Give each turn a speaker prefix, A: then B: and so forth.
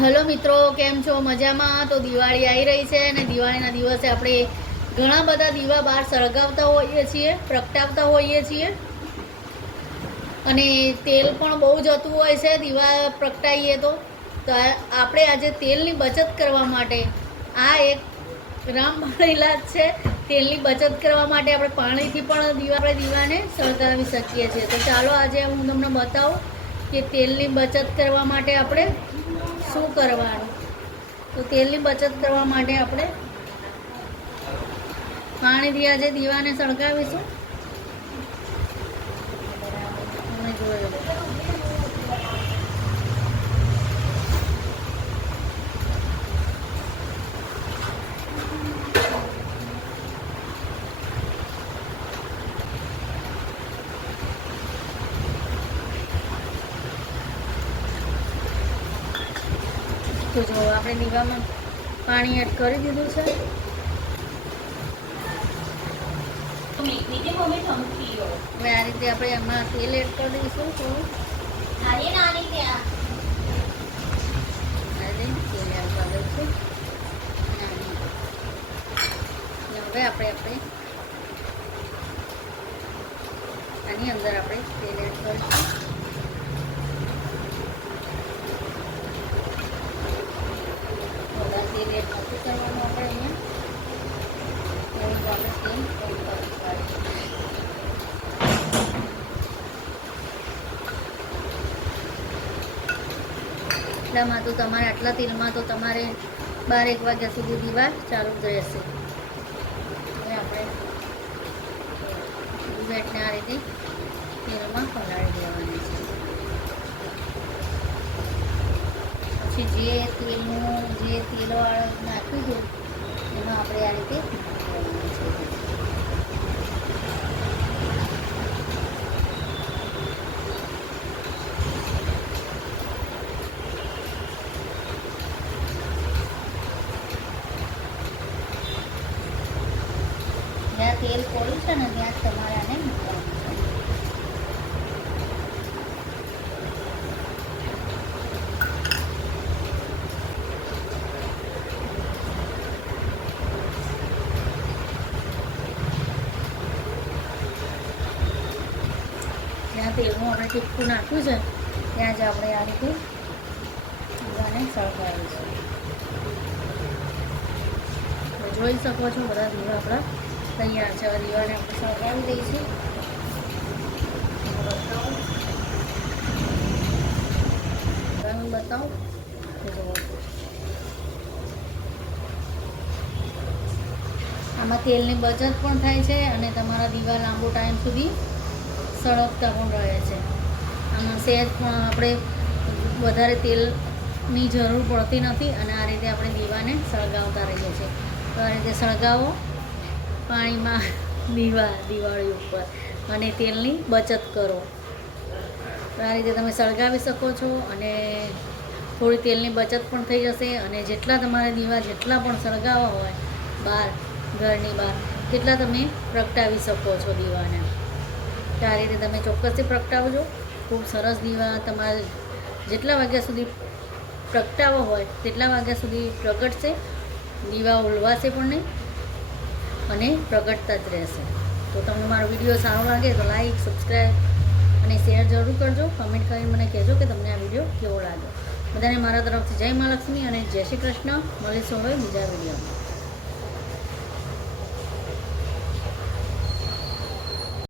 A: Hello મિત્રો, કેમ છો? મજામાં? તો દિવાળી આવી રહી છે અને દિવાળીના દિવસે આપણે ઘણા બધા દીવા બહાર સળગાવતા હોઈએ છીએ, પ્રગટાવતા હોઈએ છીએ. અને તેલ પણ બહુ જતું હોય છે, દીવા પ્રગટાવીએ તો. તો આપણે આજે તેલની બચત કરવા માટે આ એક રામબાળ ઇલાજ છે. તેલની બચત કરવા માટે આપણે પાણીથી પણ દીવા, આપણે દીવાને સળગાવી શકીએ છીએ. તો ચાલો આજે હું તમને બતાવું કે તેલની બચત કરવા માટે આપણે શું કરવાનું? તો તેલની બચત કરવા માટે આપણે પાણીથી આજે દીવાને સળગાવીશું તમે જોઈ લો તો જો આપણે દીવામાં પાણી એડ કરી દીધું છે. હવે આ રીતે આપણે એમાં તેલ એડ કરી દઈશું.
B: ત્યાં
A: આ રીતે તેલ એડ કરી દઈશું. હવે આપણે આપણે આની અંદર આપણે તેલ એડ કરીશું થોડા તેલ એડ નથી કરવાનું આપણે અહીંયા એવું જ આપણે તેલ એડ કરીશું એટલામાં તો તમારે આટલા તેલમાં તો તમારે બાર એક વાગ્યા સુધી દીવા ચાલુ જ રહેશે. હવે આપણે બેટને આ રીતે તેલમાં પલાળી દેવાની છે. પછી જે તેલનું, જે તેલવાળું નાખ્યું હતું એમાં આપણે આ રીતે જ્યાં તેલ કોળું છે ને ત્યાં જ તમારે આને જ્યાં તેલનું આપણે ટીપકું નાખ્યું છે, ત્યાં જ આપણે આ રીતે દીવાને સળગાવીશું જોઈ શકો છો, બધા દીવા આપણા તૈયાર છે દીવાને આપણે સળગાવી દઈશું બતાવું હવે હું બતાવું. આમાં તેલની બચત પણ થાય છે અને તમારા દીવા લાંબો ટાઈમ સુધી સળગતા પણ રહે છે. આમાં સહેજ પણ આપણે વધારે તેલની જરૂર પડતી નથી અને આ રીતે આપણે દીવાને સળગાવતા રહીએ છીએ. તો આ રીતે સળગાવો. પાણીમાં દીવા, દિવાળી ઉપર. અને તેલની બચત કરો. આ રીતે તમે સળગાવી શકો છો અને થોડી તેલની બચત પણ થઈ જશે અને જેટલા તમારે દીવા જેટલા પણ સળગાવવા હોય બહાર ઘરની બહાર તેટલા તમે પ્રગટાવી શકો છો દીવાને. આ રીતે તમે ચોક્કસથી પ્રગટાવજો. ખૂબ સરસ દીવા તમારે જેટલા વાગ્યા સુધી પ્રગટાવો હોય, તેટલા વાગ્યા સુધી પ્રગટશે. દીવા ઉલવાશે પણ નહીં. અને પ્રગટતા જ રહેશે. તો તમને મારો વીડિયો સારો લાગે તો લાઈક સબસ્ક્રાઈબ અને શેર જરૂર કરજો. કમેન્ટ કરીને મને કહેજો કે તમને આ વીડિયો કેવો લાગ્યો. બધાને મારા તરફથી જય મહાલક્ષ્મી અને જય શ્રી કૃષ્ણ. મળીશું હવે બીજા વિડીયોમાં.